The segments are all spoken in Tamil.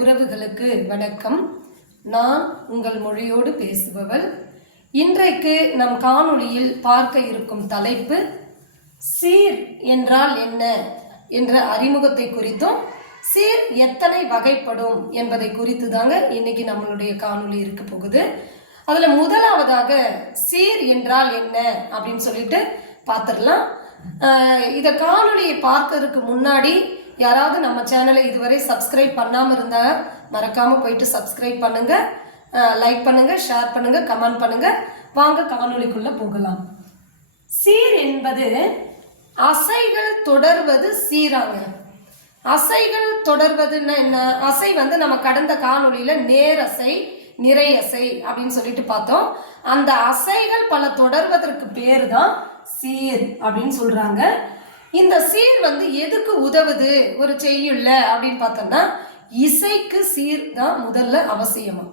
உறவுகளுக்கு வணக்கம். நான் உங்கள் மொழியோடு பேசுபவள். இன்றைக்கு நம் காணொளியில் பார்க்க இருக்கும் தலைப்பு சீர் என்றால் என்ன என்ற அறிமுகத்தை குறித்தும் சீர் எத்தனை வகைப்படும் என்பதை குறித்து தாங்க இன்னைக்கு நம்மளுடைய காணொளி இருக்க போகுது. அதுல முதலாவதாக சீர் என்றால் என்ன அப்படின்னு சொல்லிட்டு பார்த்துடலாம் இதை காணொலியை காணொளியை பார்க்கறதுக்கு முன்னாடி யாராவது நம்ம சேனலை இதுவரை சப்ஸ்கிரைப் பண்ணாமல் இருந்தா மறக்காமல் போயிட்டு சப்ஸ்கிரைப் பண்ணுங்க. லைக் பண்ணுங்க ஷேர் பண்ணுங்க கமெண்ட் பண்ணுங்க. வாங்க காணொலிக்குள்ளே போகலாம். சீர் என்பது அசைகள் தொடர்வது சீராங்க. அசைகள் தொடர்வதுன்னா என்ன? அசை வந்து நம்ம கடந்த காணொளியில நேரசை நிறையசை அப்படின்னு சொல்லிட்டு பார்த்தோம். அந்த அசைகள் பல தொடர்வதற்கு பேர் தான் சீர் அப்படின்னு சொல்றாங்க. இந்த சீர் வந்து எதுக்கு உதவுது? ஒரு செய்யுள்ள அப்படின்னு பார்த்தோம்னா இசைக்கு சீர் தான் முதல்ல அவசியமா.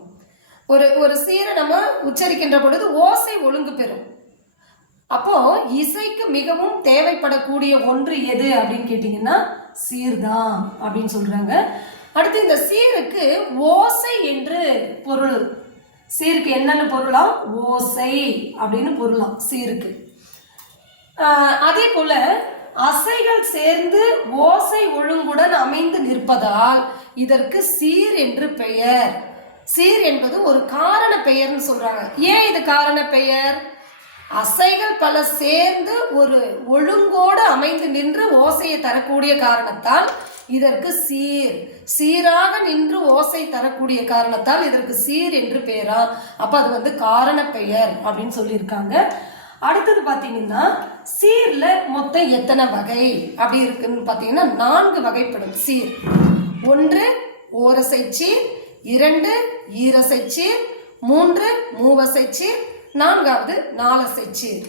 ஒரு ஒரு சீரை நம்ம உச்சரிக்கின்ற பொழுது ஓசை ஒழுங்கு பெறும். அப்போ இசைக்கு மிகவும் தேவைப்படக்கூடிய ஒன்று எது அப்படின்னு கேட்டிங்கன்னா சீர்தான் அப்படின்னு சொல்றாங்க. அடுத்து இந்த சீருக்கு ஓசை என்று பொருள். சீருக்கு என்னென்ன பொருளாம்? ஓசை அப்படின்னு பொருளாம் சீருக்கு. அதே போல அசைகள் சேர்ந்து ஓசை ஒழுங்குடன் அமைந்து நிற்பதால் இதற்கு சீர் என்று பெயர். சீர் என்பது ஒரு காரண பெயர்னு சொல்றாங்க. ஏன் இது காரண பெயர்? அசைகள் பல சேர்ந்து ஒரு ஒழுங்கோடு அமைந்து நின்று ஓசையை தரக்கூடிய காரணத்தால் இதற்கு சீர். சீராக நின்று ஓசை தரக்கூடிய காரணத்தால் இதற்கு சீர் என்று பெயரா. அப்ப அது வந்து காரண பெயர் அப்படின்னு சொல்லியிருக்காங்க. அடுத்தது பார்த்தீங்கன்னா சீர்ல மொத்தம் எத்தனை வகை? அப்படி இருக்குன்னு பார்த்தீங்கன்னா நான்கு வகைப்படும் சீர். ஒன்று ஓரசை சீர் இரண்டு ஈரசை சீர் மூன்று மூவசை சீர் நான்காவது நாலசை சீர்.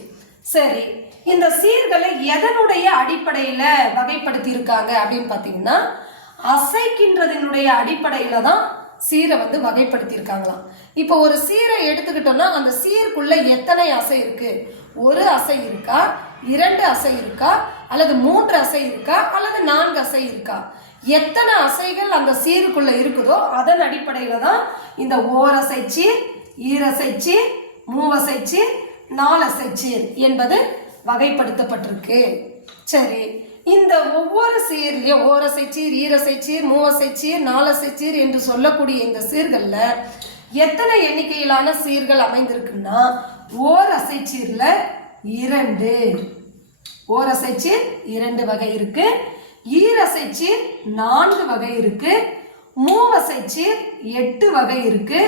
சரி இந்த சீர்களை எதனுடைய அடிப்படையில் வகைப்படுத்தி இருக்காங்க அப்படின்னு பார்த்தீங்கன்னா அசைக்கின்றதனுடைய அடிப்படையில் தான் சீரை வந்து வகைப்படுத்தி இருக்காங்களாம் இப்போ ஒரு சீரை எடுத்துக்கிட்டோம்னா அந்த சீருக்குள்ள எத்தனை அசை இருக்கு? ஒரு அசை இருக்கா? இரண்டு அசை இருக்கா? அல்லது மூன்று அசை இருக்கா? அல்லது நான்கு அசை இருக்கா? எத்தனை அசைகள் அந்த சீருக்குள்ள இருக்குதோ அதன் அடிப்படையில தான் இந்த ஓரசை சீர் ஈரசை சீர் மூவசை சீர் நாலசை சீர் என்பது வகைப்படுத்தப்பட்டிருக்கு. சரி. இந்த ஒவ்வொரு சீர்லயும் ஓரசை சீர் ஈரசை சீர் மூவசை சீர் நாலசை சீர் என்று சொல்லக்கூடிய இந்த சீர்களில் எத்தனை எண்ணிக்கையிலான சீர்கள் அமைந்திருக்குன்னா ஓர் அசைச்சீர்ல இரண்டு. ஓர் அசைச்சீர் இரண்டு வகை இருக்கு. ஈரசைச்சீர் நான்கு வகை இருக்கு. மூவசைச்சீர் எட்டு வகை இருக்கு.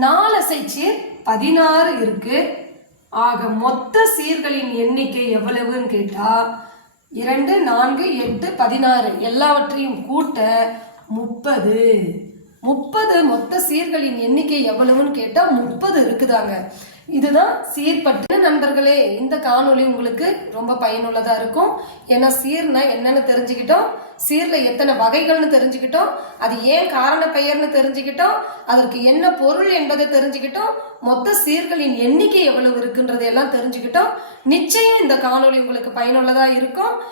நாலசைச்சீர் பதினாறு இருக்கு. ஆக மொத்த சீர்களின் எண்ணிக்கை எவ்வளவுன்னு கேட்டால் இரண்டு நான்கு எட்டு பதினாறு. எல்லாவற்றையும் கூட்ட முப்பது. முப்பது மொத்த சீர்களின் எண்ணிக்கை எவ்வளவுன்னு கேட்டால் முப்பது இருக்குதாங்க. இதுதான் சீர்பட்டு நண்பர்களே. இந்த காணொளி உங்களுக்கு ரொம்ப பயனுள்ளதாக இருக்கும். ஏன்னா சீர்னா என்னன்னு தெரிஞ்சுக்கிட்டோம். சீரில் எத்தனை வகைகள்னு தெரிஞ்சுக்கிட்டோம். அது ஏன் காரண பெயர்னு தெரிஞ்சுக்கிட்டோம். அதற்கு என்ன பொருள் என்பதை தெரிஞ்சுக்கிட்டோம். மொத்த சீர்களின் எண்ணிக்கை எவ்வளவு இருக்குன்றதையெல்லாம் தெரிஞ்சுக்கிட்டோம். நிச்சயம் இந்த காணொளி உங்களுக்கு பயனுள்ளதாக இருக்கும்.